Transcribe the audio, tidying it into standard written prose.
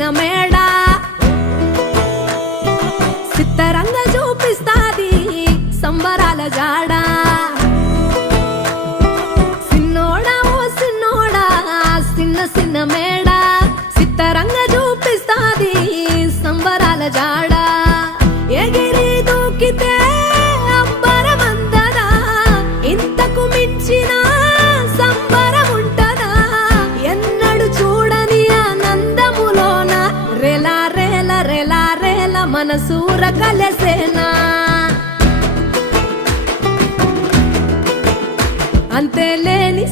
చిన్న మేడ సిత్తరంగా చూపిస్తాది సంబరాల జాడ సిన్నోడా ఓ సిన్నోడా సిన్న సిన్న మేడ సిత్తరంగా చూపిస్తాది సంబరాల జాడ ఎగిరి దూకితే అంబరమందదా ఇంతకు మించిన సంబరం ఉంటదా ఎన్నడు చూడని ఆనందములోన రెలా రేల రెలా రేల మనసూర కలసేనా అంతే లేని